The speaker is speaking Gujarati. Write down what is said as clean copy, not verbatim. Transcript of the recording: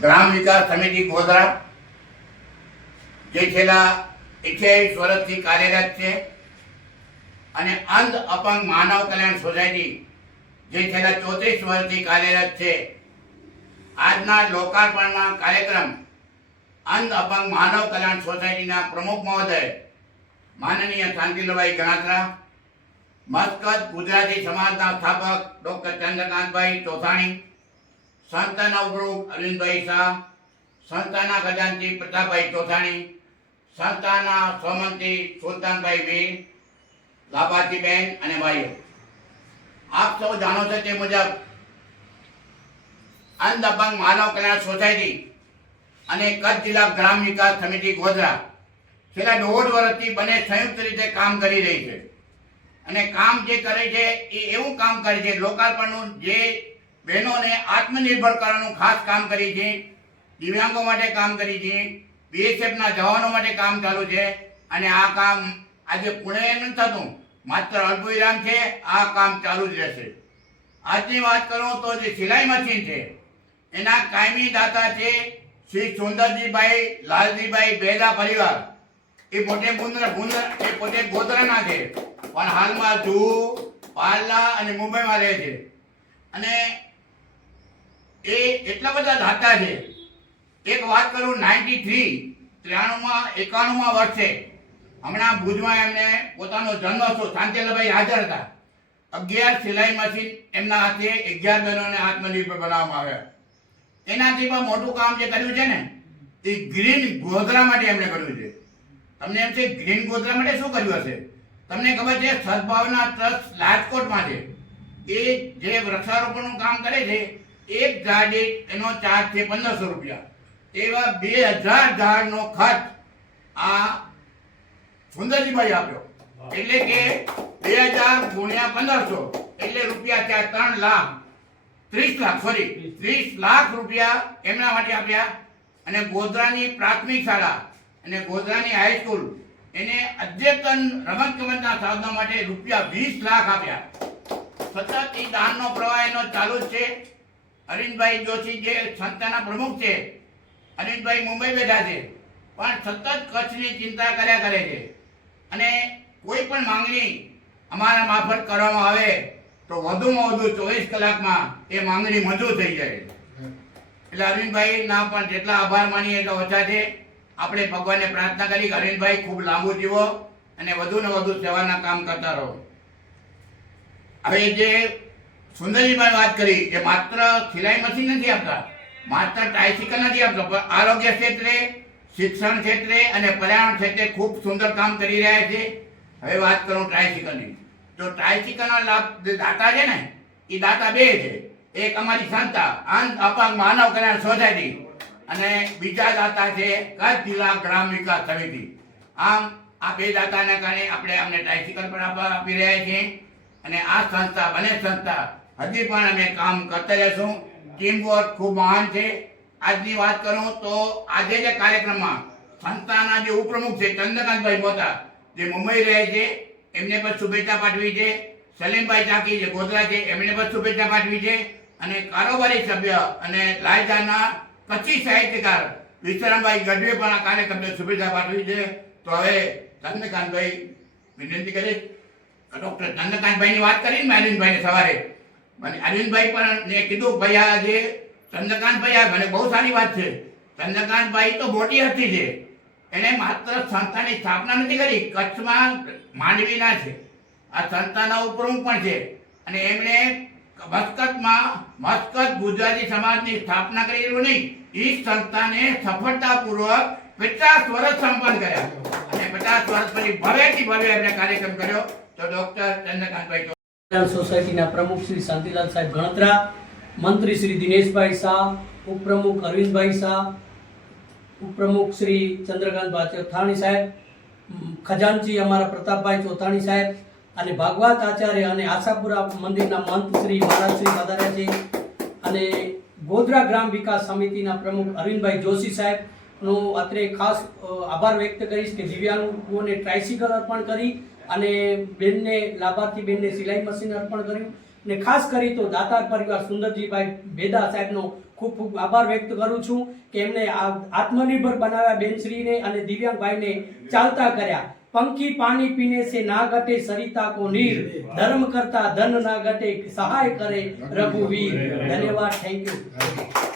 ગ્રામ વિકાસ સમિતિ ગોધરા જે છેલ્લા 28 વર્ષથી કાર્યરત છે અને અંધ અપંગ માનવ કલ્યાણ સોસાયટી જે છેલ્લા 34 વર્ષથી કાર્યરત છે. આજના લોકાર્પણના કાર્યક્રમ અંધ અપંગ માનવ કલ્યાણ સોસાયટીના પ્રમુખ મહોદય માનનીય શાંતિલાલભાઈ ગણાત્રા, મસ્કત ગુજરાતી સમાજના સ્થાપક ડોક્ટર ચંદ્રકાંતભાઈ ચોથાણી, સંસ્થાના ઉપપ્રમુખ અરવિંદભાઈ શાહ, સંસ્થાના ખજાનચી પ્રતાપભાઈ ચોથાણી, સંસ્થાના સહમંત્રી સુલતાનભાઈ વીર, લાભાર્થીબેન અને ભાઈઓ, આપ સૌ જાણો છો તે મુજબ અંધ અપંગ માનવ કલ્યાણ સોસાયટી અને કચ્છ જિલ્લા ગ્રામ વિકાસ સમિતિ ગોધરા છેલ્લા 1.5 વર્ષથી બંને સંયુક્ત રીતે કામ કરી રહી છે. અને કામ જે કરે છે એ એવું કામ કરે છે, લોકાર્પણનું જે બહેનોને આત્મનિર્ભર કરવાનું ખાસ કામ કરી છે, દિવ્યાંગો માટે કામ કરી છે, બીએસએફના જવાનો માટે કામ ચાલુ છે. અને આ કામ આજે પુણે નથી થતું, માત્ર અલ્પવિરામ છે, આ કામ ચાલુ જ રહેશે. આજની વાત કરું તો જે સિલાઈ મશીન છે એના કાયમી દાતા છે શ્રી સુંદરજીભાઈ લાલજીભાઈ બેદા પરિવાર. એ પોતે ગોધરાના છે, પણ હાલમાં જૂહુ, પાલ્લા અને મુંબઈમાં રહે છે. અને એ એટલા બધા દાતા છે. એક વાત કરું, 91 વર્ષે હમણાં ભુજમાં એમને પોતાનો જન્મોત્સવ શાંતિલાલભાઈ હાજર હતા. 11 સિલાઈ મશીન એમના હાથે 11 બહેનોને આત્મનિર્ભર બનાવવામાં આવ્યા. એનાથી પણ મોટું કામ જે કર્યું છે ને એ ગ્રીન ગોધરા માટે એમણે કર્યું છે. તમને એમ છે ગ્રીન ગોધરા માટે શું કર્યું હશે? તમને ખબર છે સદભાવના ટ્રસ્ટ રાજકોટમાં છે, એ જે વૃક્ષારોપણનું કામ કરે છે, એક ઝાડ એનો ચાર્જ છે 1500 રૂપિયા. એવા 2000 ઝાડનો ખર્ચ આ સુંદરજીભાઈ આપ્યો. એટલે કે 2000 ગુણ્યા 1500 એટલે રૂપિયા થયા 30 લાખ રૂપિયા એમના માટે આપ્યા. અને ગોધરાની પ્રાથમિક શાળા અને ગોધરાની હાઈસ્કૂલ એને અદ્યતન રમતગમતના સાધનો માટે રૂપિયા 20 લાખ આપ્યા. સતત એ દાનનો પ્રવાહ એનો ચાલુ જ છે. અરવિંદભાઈ જોશી જે સંસ્થાના પ્રમુખ છે, અરવિંદભાઈ મુંબઈ બેઠા છે, પણ સતત કચ્છની ચિંતા કર્યા કરે છે. અને કોઈ પણ માંગણી અમારા મારફત કરવામાં આવે તો વધુમાં વધુ 24 કલાકમાં એ માંગણી મંજૂર થઈ જાય. એટલે અરવિંદભાઈ ના પણ જેટલા આભાર માનીએ એટલા ઓછા છે. આપણે ભગવાનને પ્રાર્થના કરી કે અરવિંદભાઈ ખૂબ લાંબુ જીવો અને વધુ ને વધુ સેવાના કામ કરતા રહો. હવે જે સુંદરજીભાઈ વાત કરી કે માત્ર સિલાઈ મશીન નથી આપતા, માત્ર ટ્રાયસિકલ નથી આપતા, પણ આરોગ્ય ક્ષેત્રે, શિક્ષણ ક્ષેત્રે અને પર્યાવરણ ક્ષેત્રે ખૂબ સુંદર કામ કરી રહ્યા છે. હવે વાત કરું ટ્રાયસિકલની, તો ટ્રાયસિકલના લાભ દાતા છે ને એ દાતા બે છે. એક અમારી સંસ્થા અંધ અપંગ માનવ કલ્યાણ સોસાયટી અને બીજા દાતા છે કચ્છ જિલ્લા ગ્રામ વિકાસ સમિતિ. આમ આ બે દાતાના કારણે આપણે અમને ટ્રાયસિકલ પણ આપી રહ્યા છીએ. અને આ સંસ્થા બંને સંસ્થા હજી પણ અમે કામ કરતા રહેશું. ટીમ વર્ક ખૂબ મહાન છે. આજની વાત કરું તો આજે જે કાર્યક્રમમાં સંસ્થાના જે ઉપપ્રમુખ છે ચંદ્રકાંતભાઈ મોતા જે મુંબઈ રહે છે, એમને પણ શુભેચ્છા પાઠવી છે. સલીમભાઈ ચાકી જે ગોધરા છે, એમને પણ શુભેચ્છા પાઠવી છે. અને કારોબારી સભ્ય અને લાયજાના કચ્છી સાહિત્યકાર વિશ્રામભાઈ ગઢવે પણ આ કાર્યક્રમને શુભેચ્છા પાઠવી છે. તો હવે ચંદ્રકાંતભાઈ વિનંતી કરીશ. ડોક્ટર ચંદ્રકાંતભાઈની વાત કરીને મેં અરવિંદભાઈને સવારે, મને અરવિંદભાઈ પણ ને કીધું ભાઈ આ જે ચંદ્રકાંતભાઈ આ મને બહુ સારી વાત છે. ચંદ્રકાંતભાઈ તો મોટી હસ્તી છે, એને માત્ર સંસ્થાની સ્થાપના નથી કરી, કચ્છમાં માંડવીના છે, આ સંસ્થાના ઉપપ્રમુખ પણ છે. અને એમણે મસ્કત ગુજરાતી સમાજની સ્થાપના કરેલું નહીં, એ સંસ્થાને સફળતાપૂર્વક 50 વર્ષ સંપન્ન કર્યા. અને 50 વર્ષ પછી ભવ્યથી ભવ્ય એમણે કાર્યક્રમ કર્યો. તો ડોક્ટર ચંદ્રકાંતભાઈ સોસાયટીના પ્રમુખ શ્રી શાંતિલાલ સાહેબ ગણત્રા, મંત્રી શ્રી દિનેશભાઈ શાહ, ઉપપ્રમુખ અરવિંદભાઈ શાહ, ઉપપ્રમુખ શ્રી ચંદ્રકાંતભાઈ ચોથાણી સાહેબ, ખજાનચી અમારા પ્રતાપભાઈ ચોથાણી સાહેબ અને ભાગવત આચાર્ય અને આશાપુરા મંદિરના મહંત શ્રી મહારાજ શ્રી પધાર્યા છે. અને ગોધરા ગ્રામ વિકાસ સમિતિના પ્રમુખ અરવિંદભાઈ જોશી સાહેબનો અત્રે ખાસ આભાર વ્યક્ત કરીશ કે દિવ્યાંગોને ટ્રાયસિકલ અર્પણ કરી અને બેનને લાભાર્થી બેનને સિલાઈ મશીન અર્પણ કર્યું. અને ખાસ કરી તો દાતાર પરિવાર સુંદરજીભાઈ બેદા સાહેબનો ખૂબ ખૂબ આભાર વ્યક્ત કરું છું કે એમને આત્મનિર્ભર બનાવ્યા બેનશ્રીને અને દિવ્યાંગભાઈને ચાલતા કર્યા. પંખી પાણી પીને से ना घटे सरिता को नीर, धर्म करता धन ना घटे, सहाय करे रघुवीर. धन्यवाद. Thank you.